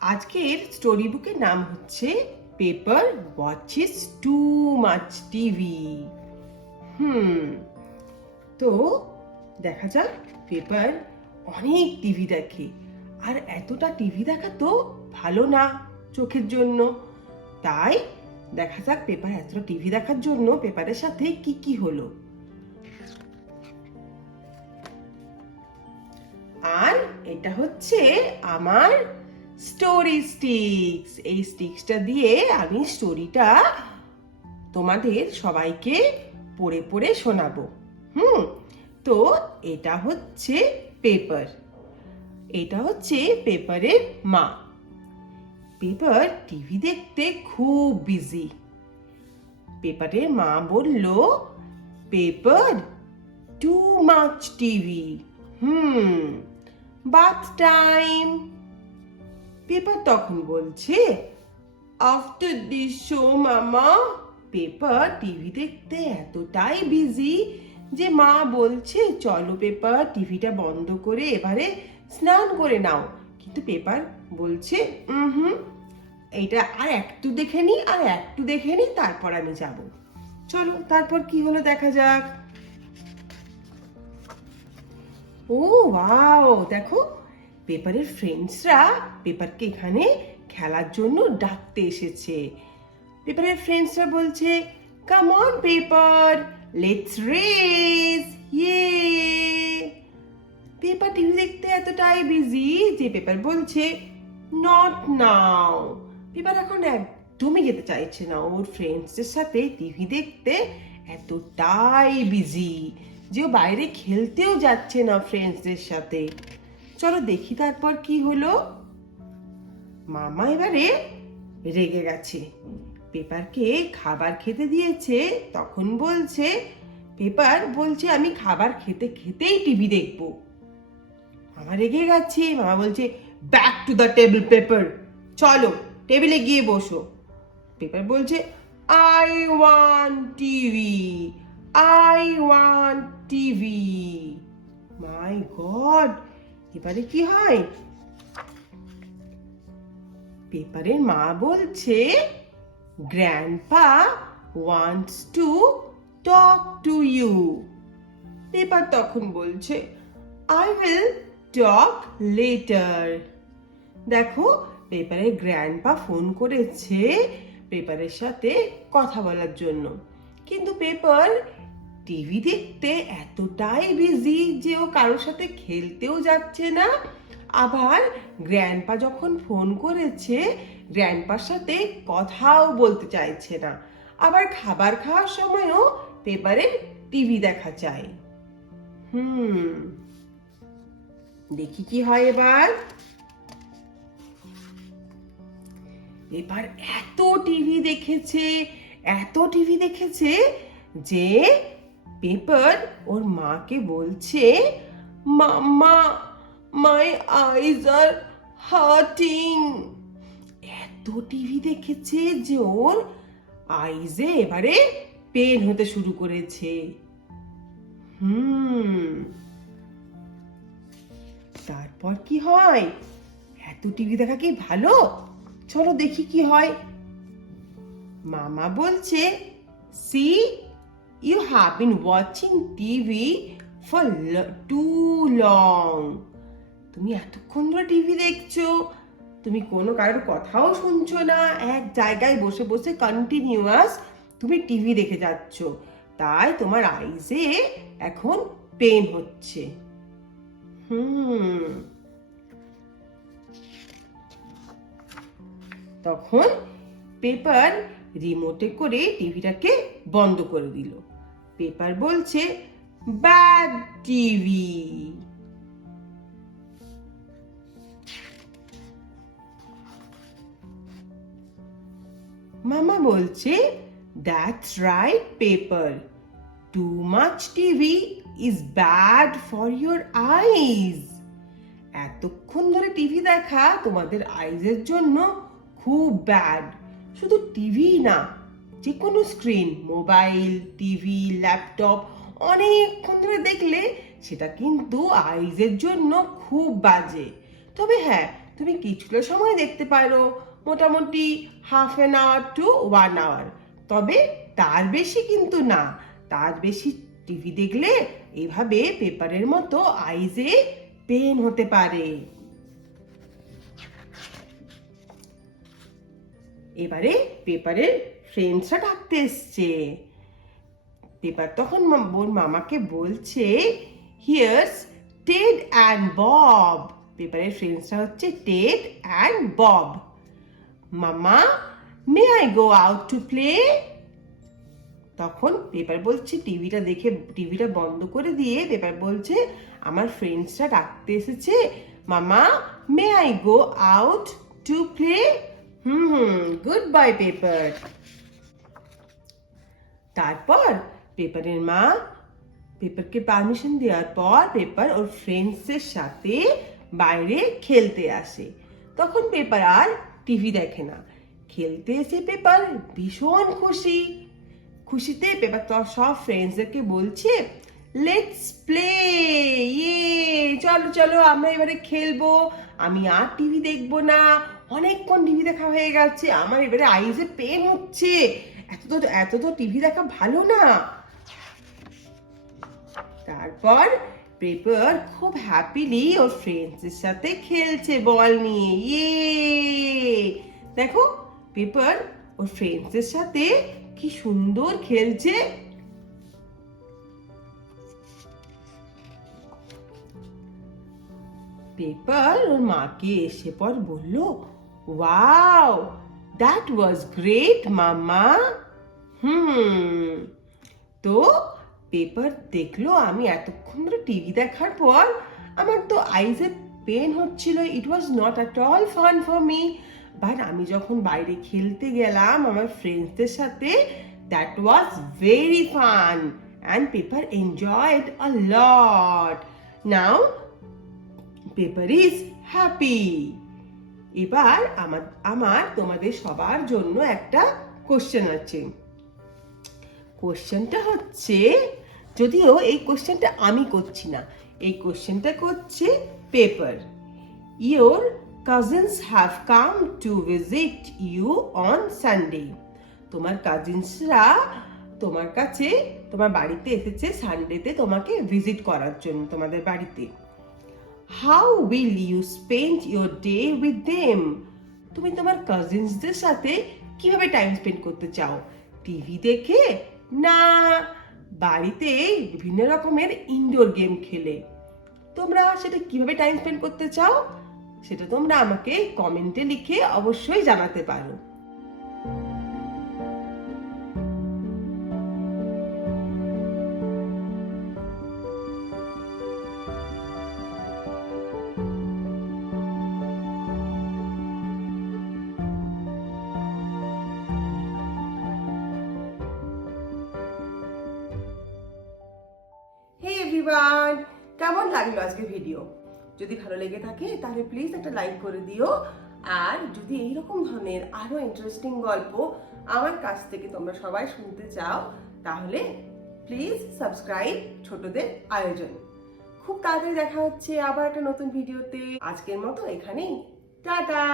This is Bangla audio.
আজকের স্টোরি বুকের নাম হচ্ছে paper watches two much TV. তো দেখা যাক পেপার অনেক টিভি দেখে, আর এতটা টিভি দেখা তো ভালো না চোখের জন্য। তাই দেখা যাক পেপার এতটা টিভি দেখার জন্য পেপারের সাথে কি কি হলো। আর এটা হচ্ছে আমার স্টোরি স্টিক্স। এই স্টিক্সটা দিয়ে আমি স্টোরিটা তোমাদের সবাইকে পড়ে পড়ে শোনাবো। তো এটা হচ্ছে পেপার, এটা হচ্ছে পেপারের মা। পেপার টিভি দেখতে খুব বিজি। পেপারের মা বলল, Peppa too much TV, bath time. Peppa তখন বলছে, after this show mama. Peppa TV দেখতে এতটাই বিজি যে মা বলছে, চলো পেপার টিভিটা বন্ধ করে এবারে স্নান করে নাও। কিন্তু পেপার বলছে, এইটা আর একটু দেখে নি, আর একটু দেখে নি, তারপর আমি যাব। চলো তারপর কি হলো দেখা যাক। ও ওয়াও, দেখো পেপারের ফ্রেন্ডসরা পেপারকে এখানে খেলার জন্য ডাকতে এসেছে। পেপারের ফ্রেন্ডসরা বলছে, come on Peppa, let's race, yay. Peppa TV দেখতে এতটাই বিজি যে পেপার বলছে, নট নাও। পেপার এখন একদমই যেতে চাইছে না, ওর ফ্রেন্ডসদের সাথে টিভি দেখতে এতটাই বিজি যে ও বাইরে খেলতেও যাচ্ছে না ফ্রেন্ডসদের সাথে। চলো দেখি তারপর কি হলো। মামা এবারে রেগে গেছে, পেপারকে খাবার খেতে দিয়েছে, তখন বলছে, পেপার বলছে আমি খাবার খেতে খেতেই টিভি দেখবো। মামা রেগে গেছে, মামা বলছে, back to the table Peppa, চলো টেবিলে গিয়ে বসো। পেপার বলছে, I want TV, I want TV. My god, এবারে কি হয়? পেপারের মা বলছে, grandpa wants to talk to you. Peppa তখন বলছে, আই উইল টক লেটার। দেখো পেপারের গ্র্যান্ডপা ফোন করেছে পেপারের সাথে কথা বলার জন্য, কিন্তু পেপার টিভি দেখতে এতটাই বিজি যে ও কারোর সাথে খেলতেও যাচ্ছে না। আবার গ্র্যান্ডপা যখন ফোন করেছে গ্র্যান্ডপার সাথে কথাও বলতে চাইছে না। আবার খাবার খাওয়ার সময়ও পেপারের টিভি দেখা চাই। দেখি কি হয় এবার। এবার এত টিভি দেখেছে, এত টিভি দেখেছে যে পেপার ওর মাকে বলছে, মাম্মা মাই আইজ আর হার্টিং। এত টিভি দেখেছে যে ওর আইজে এবারে পেন হতে শুরু করেছে। তারপর কি হয়? এত টিভি দেখা কি ভালো? চলো দেখি কি হয়। মামা বলছে, see you have been watching TV for too long. তুমি এতক্ষণ ধরে টিভি দেখছো, তুমি কোনো কারোর কথাও শুনছো না, এক জায়গায় বসে বসে কন্টিনিউয়াস তুমি টিভি দেখে যাচ্ছ, তাই তোমার আইজে এখন পেন হচ্ছে। তখন পেপার রিমোটে করে টিভিটাকে বন্ধ করে দিল। পেপার বলছে, ব্যাড টিভি। মামা বলছে, that's right paper, too much TV is bad for your আইজ। এতক্ষণ ধরে টিভি দেখা তোমাদের আইজের জন্য খুব ব্যাড। শুধু টিভি না, যে কোনো স্ক্রিন, মোবাইল, টিভি, ল্যাপটপ অনেকক্ষণ ধরে দেখলে সেটা কিন্তু আইজের জন্য খুব বাজে। তবে হ্যাঁ, তুমি কিছুটা সময় দেখতে পারো, মোটামুটি ½ to 1 hour। তবে তার বেশি কিন্তু না। তার বেশি টিভি দেখলে এভাবে পেপারের মতো আইজে পেন হতে পারে। এবারে পেপারের ফ্রেন্ডসরা ডাকতে এসছে। পেপার তখন ওর মামাকে বলছে, হিয়ার্স টেড অ্যান্ড বব। পেপারের ফ্রেন্ডসরা হচ্ছে টেড অ্যান্ড বব। মামা, may I go out to play? তখন পেপার বলছে, টিভিটা বন্ধ করে দিয়ে পেপার বলছে, আমার ফ্রেন্ডসরা ডাকতে এসেছে, মামা may I go out to play? Good bye paper. তারপর পেপারের মা পেপারকে পারমিশন দেওয়ার পর পেপার ওর ফ্রেন্ডসের সাথে বাইরে খেলতে আসে। তখন পেপার আর টিভি দেখে না। খেলতে এসে পেপার ভীষণ খুশিতে পেপার তো সব ফ্রেন্ডসদেরকে বলছে, লেটস প্লে, ইয়ে, চলো চলো আমরা এবারে খেলবো, আমি আর টিভি দেখবো না, অনেকক্ষণ টিভি দেখা হয়ে গেছে, আমার এবারে আইজে পেন হচ্ছে, এত তো টিভি দেখা ভালো না। তারপর পেপার খুব হ্যাপিলি ওর ফ্রেন্ডসের সাথে খেলছে বল নিয়ে, ইয়ে, দেখো পেপার ওর ফ্রেন্ডসের সাথে কি সুন্দর খেলছে। পেপার ওর মাকে এসে পর বলল, ওয়াও, দ্যাট ওয়াজ গ্রেট মামা। তো পেপার দেখলো আমি এতক্ষণ ধরে টিভি দেখার পর আমার তো আইজে পেন হচ্ছিল, it was not at all fun for me, but আমি যখন বাইরে খেলতে গেলাম আমার ফ্রেন্ডসদের সাথে, that was very fun and Pepper enjoyed a lot. Now Pepper is happy. এবার আমার তোমাদের সবার জন্য একটা কোশ্চেন আছে। কোশ্চেনটা হচ্ছে, যদিও এই কোশ্চেনটা আমি করছি না, এই কোশ্চেনটা করছে Peppa. Your cousins have come to visit you on Sunday. তোমার কাজিনসরা তোমার কাছে তোমার বাড়িতে এসেছে সানডেতে তোমাকে ভিজিট করার জন্য তোমাদের বাড়িতে। How will you spend your day with them? তুমি তোমার কাজিনসদের সাথে কিভাবে টাইম স্পেন্ড করতে চাও? টিভি দেখে, না বাড়িতে বিভিন্ন রকমের ইনডোর গেম খেলে? তোমরা সেটা কিভাবে টাইম স্পেন্ড করতে চাও সেটা তোমরা আমাকে কমেন্টে লিখে অবশ্যই জানাতে পারো। হে এভরিওয়ান, কেমন লাগলো আজকে ভিডিও? যদি ভালো লেগে থাকে তাহলে প্লিজ একটা লাইক করে দিও। আর যদি এইরকম ধরনের আরো ইন্টারেস্টিং গল্প আমার কাছ থেকে তোমরা সবাই শুনতে চাও তাহলে প্লিজ সাবস্ক্রাইব ছোটদের আয়োজন। খুব তাড়াতাড়ি দেখা হচ্ছে আবার একটা নতুন ভিডিওতে। আজকের মতো এখানেই, টাটা।